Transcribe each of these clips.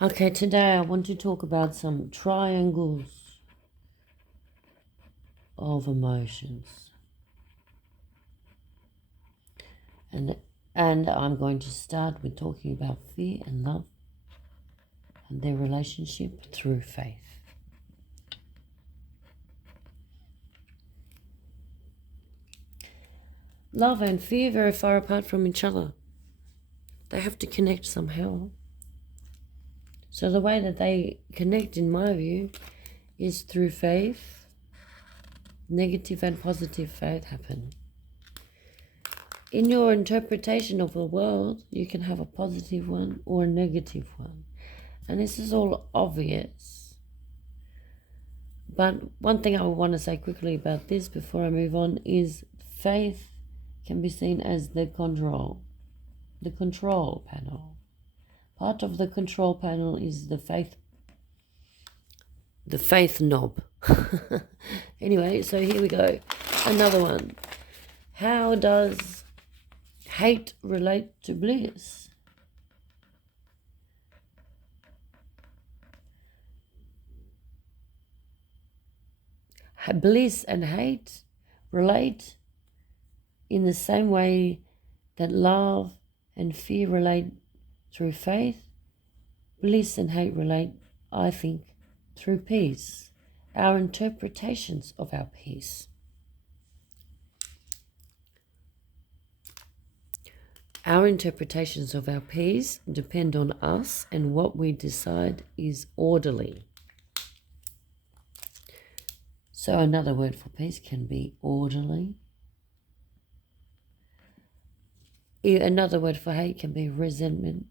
Okay, today I want to talk about some triangles of emotions. And I'm going to start with talking about fear and love and their relationship through faith. Love and fear very far apart from each other. They have to connect somehow. So the way that they connect, in my view, is through faith. Negative and positive faith happen. In your interpretation of the world, you can have a positive one or a negative one. And this is all obvious. But one thing I want to say quickly about this before I move on is faith can be seen as the control panel. Part of the control panel is the faith knob. Anyway, so here we go. Another one. How does hate relate to bliss? Bliss and hate relate in the same way that love and fear relate through faith. Bliss and hate relate, I think, through peace, our interpretations of our peace. Our interpretations of our peace depend on us and what we decide is orderly. So another word for peace can be orderly. Another word for hate can be resentment.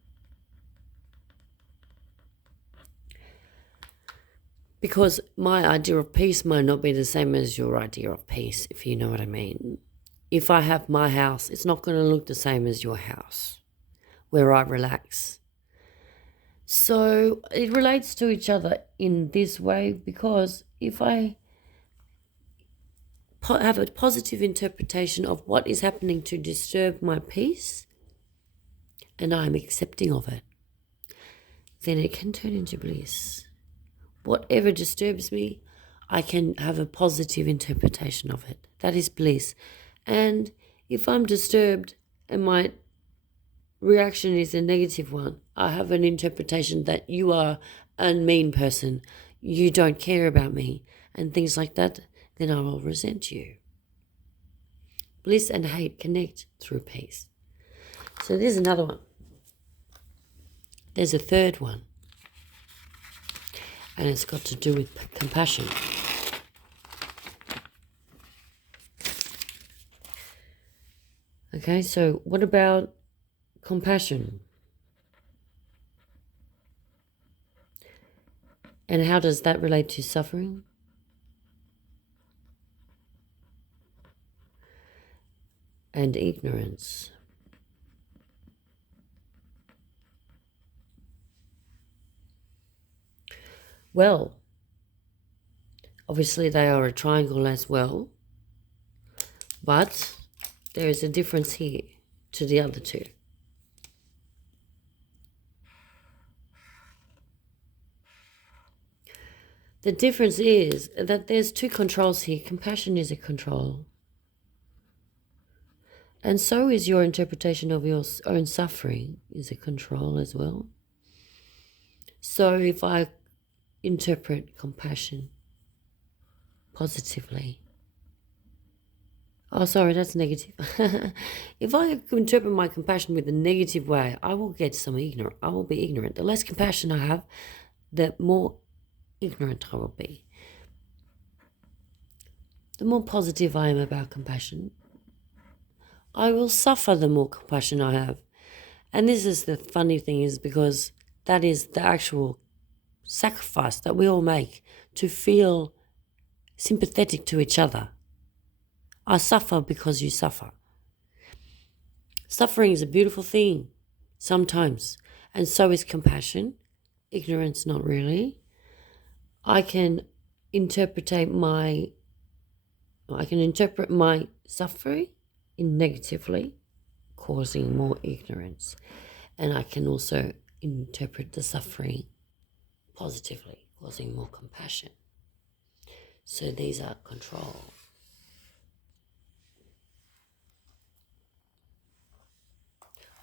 Because my idea of peace might not be the same as your idea of peace, if you know what I mean. If I have my house, it's not going to look the same as your house, where I relax. So it relates to each other in this way, because if I have a positive interpretation of what is happening to disturb my peace, and I'm accepting of it, then it can turn into bliss. Whatever disturbs me, I can have a positive interpretation of it. That is bliss. And if I'm disturbed and my reaction is a negative one, I have an interpretation that you are a mean person, you don't care about me, and things like that, then I will resent you. Bliss and hate connect through peace. So there's another one. There's a third one. And it's got to do with compassion. Okay, so what about compassion? And how does that relate to suffering? And ignorance. Well, obviously they are a triangle as well, but there is a difference here to the other two. The difference is that there's two controls here. Compassion is a control. And so is your interpretation of your own suffering is a control as well. So if I interpret compassion positively. Oh, sorry, that's negative. If I interpret my compassion with a negative way, I will get some ignorant. I will be ignorant. The less compassion I have, the more ignorant I will be. The more positive I am about compassion, I will suffer the more compassion I have. And this is the funny thing, is because that is the actual sacrifice that we all make to feel sympathetic to each other. I suffer because you suffer. Suffering is a beautiful thing sometimes, and so is compassion. Ignorance, not really. I can interpret my suffering negatively, causing more ignorance. And I can also interpret the suffering positively, causing more compassion. So these are control.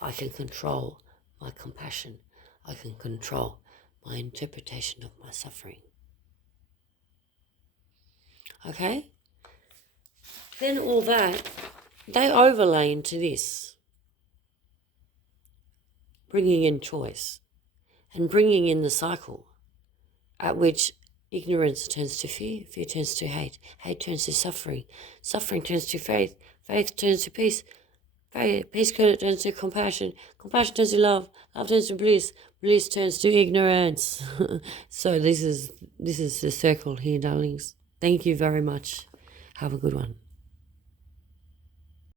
I can control my compassion. I can control my interpretation of my suffering. Okay? Then all that, they overlay into this. Bringing in choice and bringing in the cycle at which ignorance turns to fear, fear turns to hate, hate turns to suffering, suffering turns to faith, faith turns to peace, peace turns to compassion, compassion turns to love, love turns to bliss, bliss turns to ignorance. So this is the circle here, darlings. Thank you very much. Have a good one.